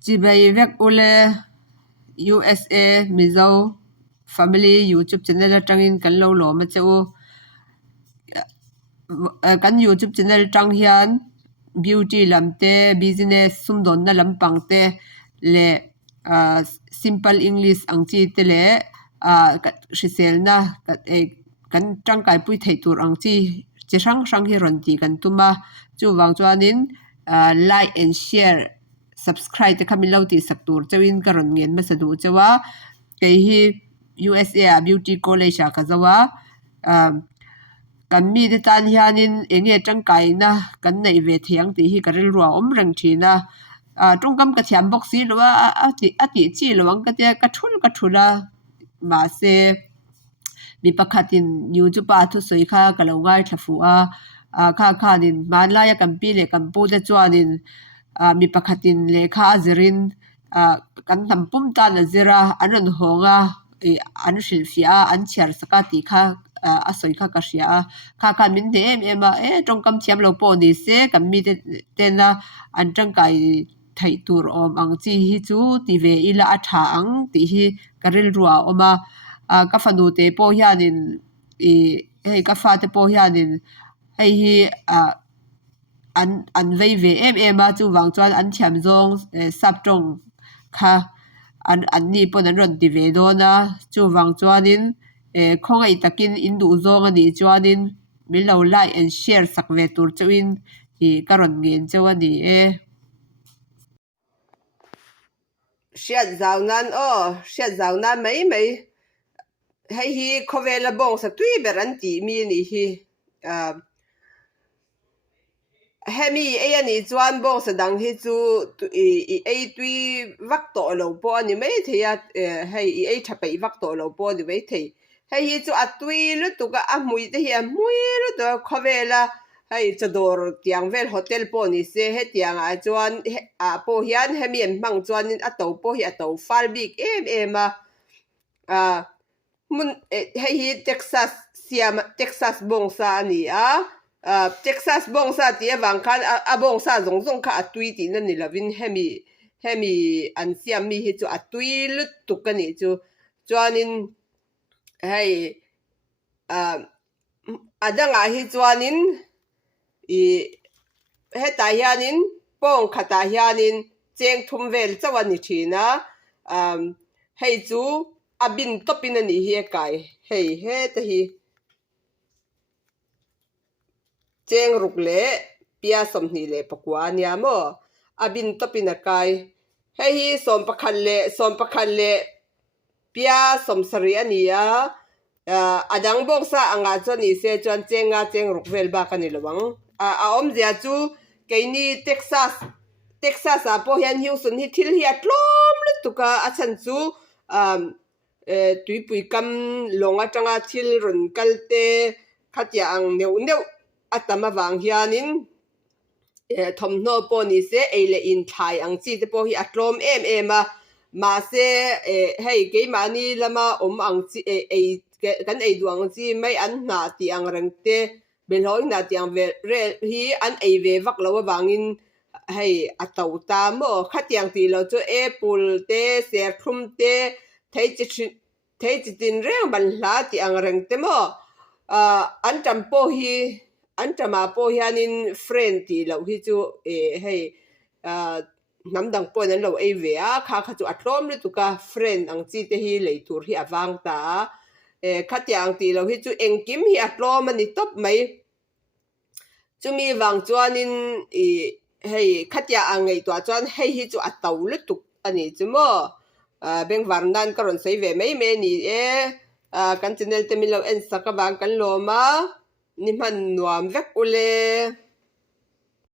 chỉ bay vek ule USA mizo family YouTube channel atangin kan lo lo ma chu kan YouTube channel tang hian beauty lamte business sumdon na lampang te le simple English angchi te le risel na kan tangkai pui thei tur angchi chi sang hi ron ti kan tuma chu wang chuanin like and share subscribe te kami lo ti saktur chawin karon ngen ma sadu chawa ke hi USA beauty college ka zawa kan mi te tan hianin enge tangkai na kan nei ve thiang ti hi karil ruwa om rang thina tongkam ka thiam box si lowa ati chi lowang ka te ka thula ma se mi pakhatin YouTube a thu soi kha kalongai thafu a kha din manlaya kampi le kampu te chuanin mi pakhatin lekha azirin kan tampum ta na zira anan honga an shilfia an chiar saka ti kha asoi kha ka ria kha min de ema tongkam thiam lo po ni se kam mi te na an tangkai thai tur om ang chi hi chu ti ve ila atha ang ti hi karil ruwa oma ka fanu te po hianin hei ka fa te po hianin hei hi an vei ve em chu wang chuan an thiam zong saptong kha an ni pon an ron ti ve do na chu wang chuanin khongai takin indu zong ani chuanin mi lo like and share sak ve tur chuin hi karon ngen chawani Shiat zaunan mai hei hi khovela bong sa tui beran ti mi ni hi hemi ani chuan bong sa dang hi chu tui vak to lo po ani mai theya hei thapai vak to lo po ni mai thei hei hi chu atui lu tu ka amui te hi amui lu to khovela hei chador tiang vel hotel po ni se he tiang a chuan po hian hemi mang chuan in a to po hi a to fal big em mun hei Texas bongsa ni Texas bongsa ti awang khan a bongsa zong kha atui ti na ni lovin hemi an siam mi hi chu atui lut tu ka ni chu chuanin hei adanga hi chuanin heta hianin pong khata hianin cheng thum vel chawani thina hei chu abin topin ani hi kai hei he ta hi cheng ruk le pia som ni le pakwa nia mo abin topin kai hei hi som pakhan le pia som sari ania adang bong sa anga choni se chuan cheng ruk vel ba kan ni lawang a om zia chu keini Texas a po hian Houston hi thil hi atlom lu tuka a chan chu tui pui kam longa tanga thil ron kalte khatia ang neu atama wang hianin thomno po ni se eile in thai ang chi te po hi atlom em ma se hei ke mani lama ang chi kan ei duang chi mai an na ti ang rangte belhoi na ti ang ve re hi an ei ve vak lo wangin hei atau ta mo khatiang ti lo chu apple te ser thum te thei chi tin reng ban hla ti ang reng te mo an tama po hianin friend ti lo hi chu hei namdang po nan lo ei ve a kha chu atlom le tu ka friend ang chi te hi leitur hi awang ta khatiang ti lo hi chu engkim hi atlom ani top mai chumi wang chuanin hei khatia angai to chuan hei hi chu atau le tu ani chu mo beng varnan karon sei ve mai me ni kan channel te mi lo en saka bang kan lo ma ni man nuam vek ule